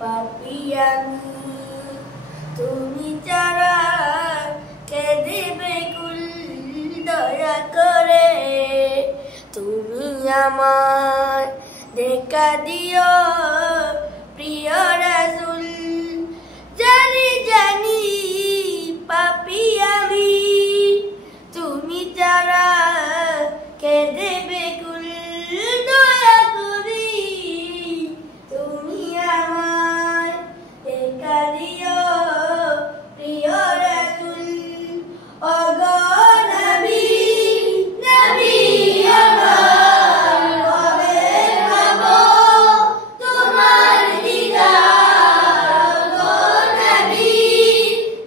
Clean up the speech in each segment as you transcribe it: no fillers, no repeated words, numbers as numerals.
পাপী আমি, তুমি ছাড়া কে দেবে কুল দয়া করে। তুমি আমার দেখা দিও প্রিয় রাসূল, জানি জানি পাপী আমি, তুমি ছাড়া কে দেবে কুল দয়া করে। তুমি আমার দেখা দিও প্রিয় রাসূল, ওগো নবী নবী আমার, কবে পাবো তোমার দিদার। ওগো নবী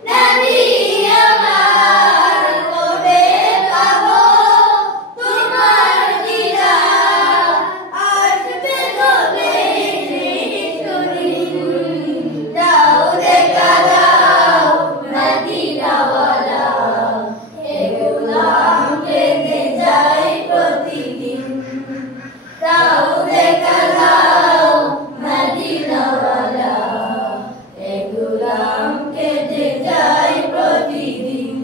নবী আমার, কবে পাবো তোমার দিদার। আসবে কবে সেদিন, দাও দেখা দাও মদিনাওয়ালা, এ গোলাম কেঁদে যায় প্রতিদিন। দাও দেখা দাও মদিনাওয়ালা, এ গোলাম কেঁদে যায় প্রতিদিন।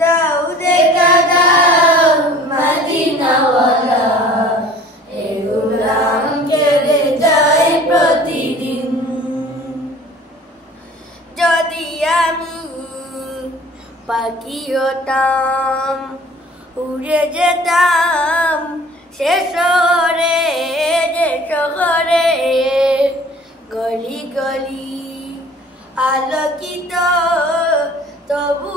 দাও দেখা দাও মদিনাওয়ালা, এ গোলাম কেঁদে যায় প্রতিদিন। যদি আমি পাখি হতাম, উড়ে যেতাম সে শহরে যে শহরে, গলি গলি আলোকিত তবু